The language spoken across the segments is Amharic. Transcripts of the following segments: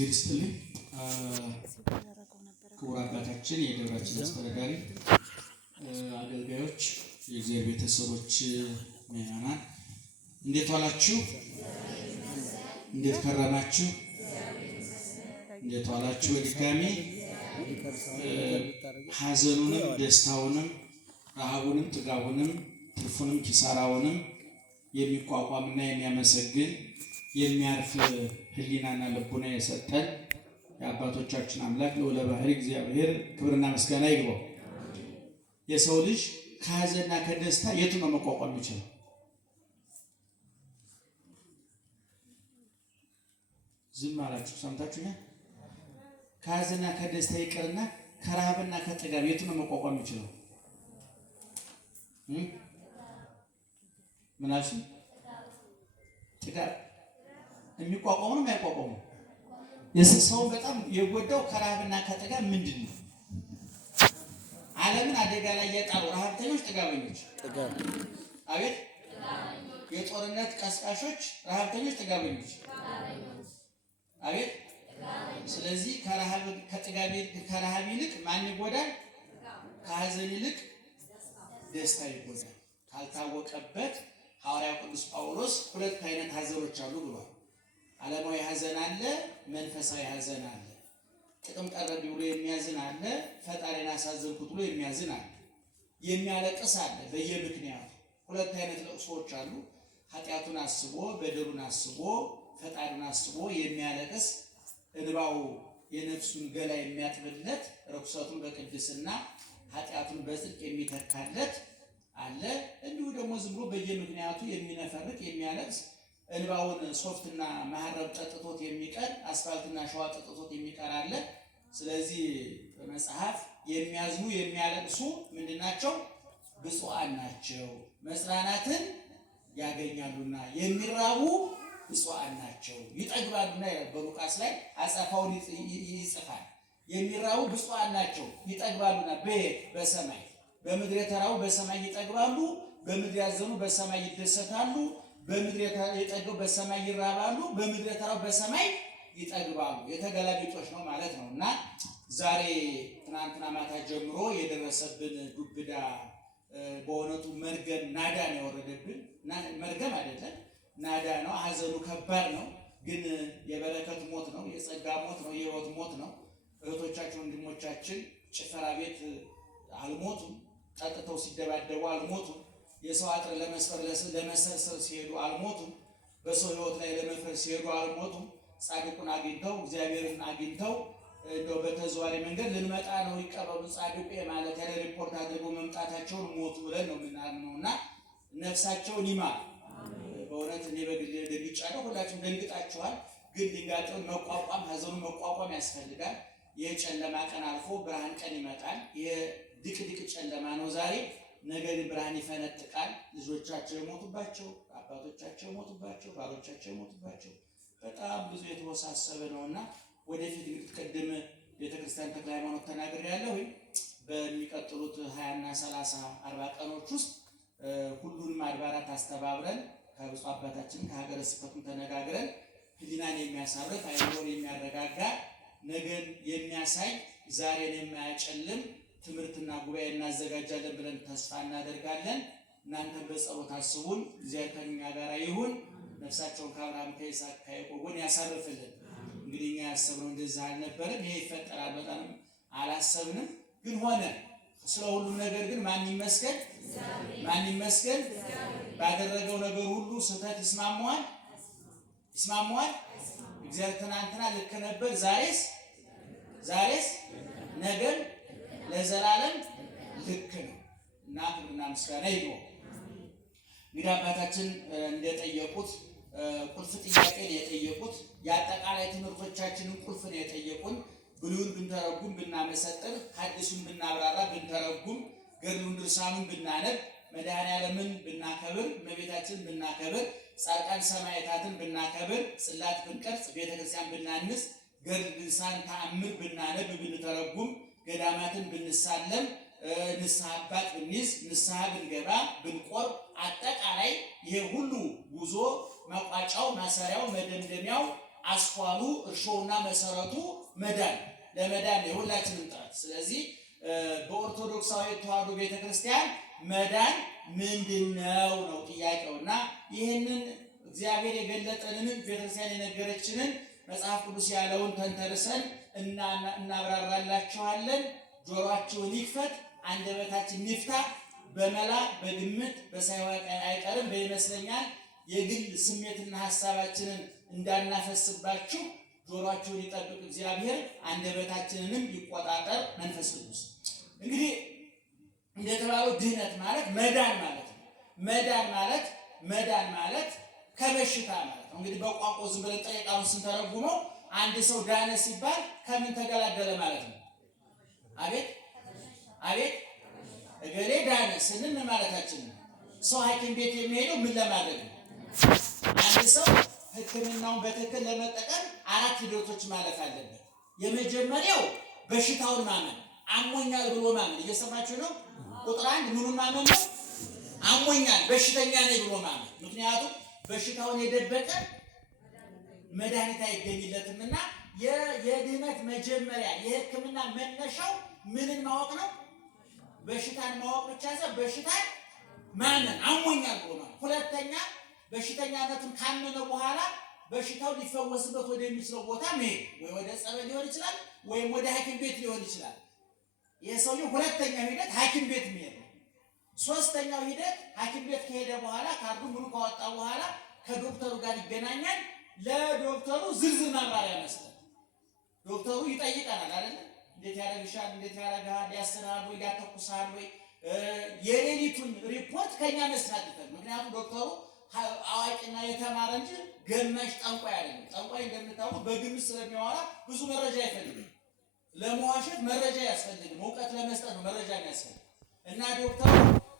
እግዚአብሔር ይስጥልኝ። ክቡር አባታችን፣ የደብራችን አስተዳዳሪ፣ አገልጋዮች፣ የእግዚአብሔር ቤተሰቦች፣ ምዕመናን እንዴት ዋላችሁ? እንዴት ከረማችሁ? እንዴት ዋላችሁ? በድጋሚ ሐዘኑንም ደስታውንም ረሃቡንም ጥጋቡንም ትርፉንም ኪሳራውንም የሚቋቋምና የሚያመሰግን የሚያርፍ ህሊናና ልቡና የሰጠን የአባቶቻችን አምላክ ልዑለ ባሕርይ እግዚአብሔር ክብርና ምስጋና ይግባው። የሰው ልጅ ከሐዘንና ከደስታ የቱን ነው መቋቋም የሚችለው? ዝም አላችሁ፣ ሰምታችሁኛል? ከሐዘንና ከደስታ ይቅርና ከረሃብና ከጥጋብ የቱን ነው መቋቋም የሚችለው? ምናልሽ ጥጋብ የሚቋቋሙ ነው የማይቋቋሙ? የሰውን በጣም የጎዳው ከረሃብና ከጥጋብ ምንድን ነው? ዓለምን አደጋ ላይ የጣሉ ረሃብተኞች፣ ጥጋበኞች። አቤት! የጦርነት ቀስቃሾች ረሃብተኞች፣ ጥጋበኞች። አቤት! ስለዚህ ከረሃብ ይልቅ ማን ይጎዳል? ከሐዘን ይልቅ ደስታ ይጎዳል። ካልታወቀበት ሐዋርያው ቅዱስ ጳውሎስ ሁለት አይነት ሐዘኖች አሉ ብሏል። ዓለማዊ ሐዘን አለ፣ መንፈሳዊ ሐዘን አለ። ጥቅም ቀረብ ብሎ የሚያዝን አለ፣ ፈጣሪን አሳዘንኩት ብሎ የሚያዝን አለ። የሚያለቅስ አለ በየምክንያቱ። ሁለት አይነት ለቅሶዎች አሉ። ኃጢአቱን አስቦ በደሉን አስቦ ፈጣሪን አስቦ የሚያለቅስ እንባው የነፍሱን ገላ የሚያጥብለት ርኩሰቱን በቅድስና ኃጢአቱን በጽድቅ የሚተካለት አለ። እንዲሁ ደግሞ ዝም ብሎ በየምክንያቱ የሚነፈርቅ የሚያለቅስ እንባውን ሶፍትና ማህረብ ጠጥቶት የሚቀር አስፋልትና ሸዋ ጠጥቶት የሚቀር አለ። ስለዚህ በመጽሐፍ የሚያዝኑ የሚያለቅሱ ምንድናቸው? ብፁዓን ናቸው መጽናናትን ያገኛሉና። የሚራቡ ብፁዓን ናቸው ይጠግባሉና ይላል በሉቃስ ላይ አጻፋውን ይጽፋል። የሚራቡ ብፁዓን ናቸው ይጠግባሉና። በሰማይ በምድር የተራቡ በሰማይ ይጠግባሉ፣ በምድር ያዘኑ በሰማይ ይደሰታሉ፣ በምድር የጠገቡ በሰማይ ይራባሉ፣ በምድር የተራቡ በሰማይ ይጠግባሉ። የተገላቢጦች ነው ማለት ነው። እና ዛሬ ትናንትና ማታ ጀምሮ የደረሰብን ዱብዳ በእውነቱ መርገም ናዳ ነው የወረደብን። መርገም አይደለም ናዳ ነው። ሐዘኑ ከባድ ነው፣ ግን የበረከት ሞት ነው፣ የጸጋ ሞት ነው፣ የሕይወት ሞት ነው። እህቶቻችን ወንድሞቻችን ጭፈራ ቤት አልሞቱም፣ ጠጥተው ሲደባደቡ አልሞቱም፣ የሰው አጥር ለመሰርሰር ሲሄዱ አልሞቱም፣ በሰው ሕይወት ላይ ለመፍረድ ሲሄዱ አልሞቱም። ጻድቁን አግኝተው እግዚአብሔርን አግኝተው እንደው በተዘዋዋሪ መንገድ ልንመጣ ነው ይቀበሉ ጻድቁ ማለት ያለ ሪፖርት አድርገው መምጣታቸውን ሞቱ ብለን ነው የምናምነው። እና ነፍሳቸውን ይማር። በእውነት እኔ በግሌ ደንግጫለሁ፣ ሁላችሁም ደንግጣችኋል። ግን ድንጋጤውን መቋቋም ሐዘኑን መቋቋም ያስፈልጋል። የጨለማ ቀን አልፎ ብርሃን ቀን ይመጣል። የድቅድቅ ጨለማ ነው ዛሬ፣ ነገ ግን ብርሃን ይፈነጥቃል። ልጆቻቸው የሞቱባቸው፣ አባቶቻቸው የሞቱባቸው፣ ባሎቻቸው የሞቱባቸው በጣም ብዙ የተወሳሰበ ነውና ወደፊት እንግዲህ ቅድም ቤተክርስቲያን ተክለ ሃይማኖት ተናግሬያለሁ። በሚቀጥሉት 20 እና 30 40 ቀኖች ውስጥ ሁሉንም አድባራት አስተባብረን ከብፁዕ አባታችን ከሀገረ ስብከቱም ተነጋግረን ህሊናን የሚያሳርፍ አይምሮን የሚያረጋጋ ነገን የሚያሳይ ዛሬን የማያጨልም ትምህርትና ጉባኤ እናዘጋጃለን ብለን ተስፋ እናደርጋለን። እናንተም በጸሎት አስቡን። እግዚአብሔር ከእኛ ጋር ይሁን። ነፍሳቸውን ከአብርሃም ከይስሐቅ ከያዕቆብ ጎን ያሳርፍልን። እንግዲህ እኛ ያሰብነው እንደዚህ አልነበረም። ይሄ ይፈጠራል በጣም አላሰብንም፣ ግን ሆነ። ስለ ሁሉም ነገር ግን ማን ይመስገን? ማን ይመስገን? ባደረገው ነገር ሁሉ ስህተት ይስማማዋል? እግዚአብሔር ትናንትና ልክ ነበር፣ ዛሬስ ነገም ለዘላለም ልክ ነው እና ክብርና ምስጋና ይግባው። እንግዲህ አባታችን እንደጠየቁት ቁልፍ ጥያቄ ነው የጠየቁት። የአጠቃላይ ትምህርቶቻችንን ቁልፍ ነው የጠየቁን። ብሉይን ብንተረጉም ብናመሰጥር፣ ሐዲሱን ብናብራራ ብንተረጉም፣ ገድሉን ድርሳኑን ብናነብ፣ መድኃኔዓለምን ብናከብር፣ እመቤታችንን ብናከብር፣ ጻድቃን ሰማዕታትን ብናከብር፣ ጽላት ብንቀርጽ፣ ቤተክርስቲያን ብናንስ፣ ገድል ድርሳን ተአምር ብናነብ ብንተረጉም፣ ገዳማትን ብንሳለም፣ ንስሐ አባት ብንይዝ፣ ንስሐ ብንገባ፣ ብንቆርብ፣ አጠቃላይ ይሄ ሁሉ ጉዞ መቋጫው ማሰሪያው መደምደሚያው አስኳሉ እርሾውና መሰረቱ መዳን ለመዳን የሁላችንም ጥረት። ስለዚህ በኦርቶዶክሳዊ ተዋሕዶ ቤተክርስቲያን መዳን ምንድነው ነው ጥያቄውና ይህንን እግዚአብሔር የገለጠንን ቤተክርስቲያን የነገረችንን መጽሐፍ ቅዱስ ያለውን ተንተርሰን እናብራራላችኋለን። ጆሮአችሁን ይክፈት፣ አንደበታችን ይፍታ። በመላ በግምት በሳይዋቅ አይቀርም በይመስለኛል የግል ስሜትና ሐሳባችንን እንዳናፈስባችሁ ጆሮአችሁን ይጠብቅ እግዚአብሔር፣ አንደበታችንንም ይቆጣጠር መንፈስ ቅዱስ። እንግዲህ እንደተባለው ድህነት ማለት መዳን ማለት ነው። መዳን ማለት ከበሽታ ማለት ነው። እንግዲህ በቋንቋ ዝም ብለን ጥሬ ቃሉን ስንተረጉመው አንድ ሰው ዳነ ሲባል ከምን ተገላገለ ማለት ነው? አቤት እገሌ ዳነ ስንል ምን ማለታችን ነው? ሰው ሐኪም ቤት የሚሄደው ምን ለማድረግ ነው? አንድ ሰው ሕክምናውን በትክክል ለመጠቀም 4 ሂደቶች ማለፍ አለበት። የመጀመሪያው በሽታውን ማመን፣ አሞኛል ብሎ ማመን። እየሰማችሁ ነው? ቁጥር 1 ምኑን ማመን ነው? አሞኛል በሽተኛ ነኝ ብሎ ማመን። ምክንያቱም በሽታውን የደበቀ መድኃኒት አይገኝለትምና የድህነት መጀመሪያ የሕክምና መነሻው ምንን ማወቅ ነው? በሽታን ማወቅ ብቻ ሳይሆን በሽታን ማመን፣ አሞኛል ብሎ ማመን። ሁለተኛ በሽተኛነቱን ካመነ በኋላ በሽታው ሊፈወስበት ወደሚችለው ቦታ መሄድ፣ ወይ ወደ ጸበል ሊሆን ይችላል ወይም ወደ ሐኪም ቤት ሊሆን ይችላል። የሰውየው ሁለተኛው ሂደት ሐኪም ቤት መሄድ ነው። ሶስተኛው ሂደት ሐኪም ቤት ከሄደ በኋላ ካርዱ ምኑ ካወጣ በኋላ ከዶክተሩ ጋር ይገናኛል። ለዶክተሩ ዝርዝር ማብራሪያ መስጠት። ዶክተሩ ይጠይቀናል አይደል? እንዴት ያደርግሻል? እንዴት ያደርጋል? ያስራል ወይ ያተኩሳል ወይ? የሌሊቱን ሪፖርት ከኛ መስራት ይፈልጋል። ምክንያቱም ዶክተሩ አዋቂና የተማረ እንጂ ገማሽ ጠንቋይ አይደለም። ጠንቋይ እንደምታውቁ በግምት ስለሚያወራ ብዙ መረጃ አይፈልግም። ለመዋሸት መረጃ ያስፈልግም። እውቀት ለመስጠት ነው መረጃ የሚያስፈልግ እና ዶክተሩ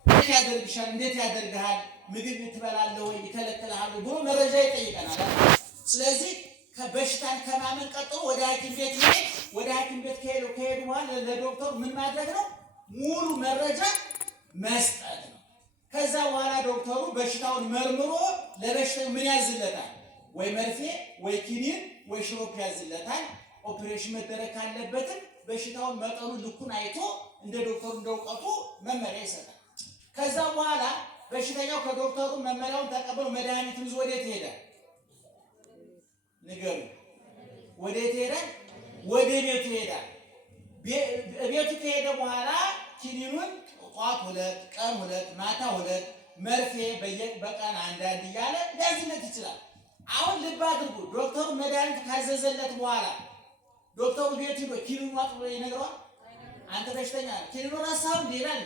እንዴት ያደርግሻል? እንዴት ያደርግሃል? ምግብ ትበላለህ ወይ? ይከለክልሃል ብሎ መረጃ ይጠይቀናል። ስለዚህ በሽታን ከማመን ቀጥሎ ወደ ሐኪም ቤት መሄድ፣ ወደ ሐኪም ቤት ከሄዱ በኋላ ለዶክተሩ ምን ማድረግ ነው? ሙሉ መረጃ መስጠት ነው። ከዛ በኋላ ዶክተሩ በሽታውን መርምሮ ለበሽታው ምን ያዝለታል? ወይ መርፌ ወይ ኪኒን ወይ ሽሮፕ ያዝለታል። ኦፕሬሽን መደረግ ካለበትም በሽታውን መጠኑን ልኩን አይቶ እንደ ዶክተሩ እንደውቀቱ መመሪያ ይሰጣል። ከዛ በኋላ በሽተኛው ከዶክተሩ መመሪያውን ተቀብሎ መድኃኒቱን ይዞ ወዴት ይሄዳል? ንገሩ። ወዴት ይሄዳል? ወደ ቤቱ ይሄዳል። ቤቱ ከሄደ በኋላ ኪኒኑን ጧት 2 ቀን 2 ማታ 2 መርፌ በቀን 1 እያለ ሊያዝለት ይችላል። አሁን ልብ አድርጉ። ዶክተሩ መድኃኒት ካዘዘለት በኋላ ዶክተሩ ቤት ሄዶ ኪኒኑን ዋጥ ብሎ ይነግረዋል? አንተ በሽተኛ ኪኒኑን ራስህ ይላል።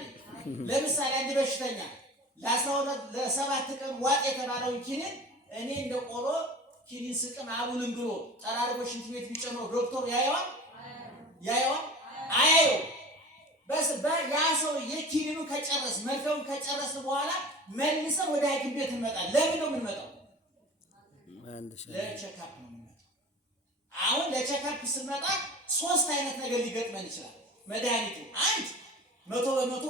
ለምሳሌ አንድ በሽተኛ ለ7 ቀን ዋጥ የተባለውን ኪኒን እኔ እንደ ቆሎ ኪኒን ስቅም አሉንም ብሎ ጠራርጎ ሽንት ቤት ቢጨምረው ዶክተሩ ያየዋል? አያየው። ያ ሰው የኪኒኑ ከጨረስ መርፌውን ከጨረስ በኋላ መልሰን ወደ ሐኪም ቤት እንመጣለን። ለምን ነው የምንመጣው? ለቼክአፕ ነው የምንመጣው። አሁን ለቼክአፕ ስንመጣ 3 አይነት ነገር ሊገጥመን ይችላል። መድኃኒቱ 100%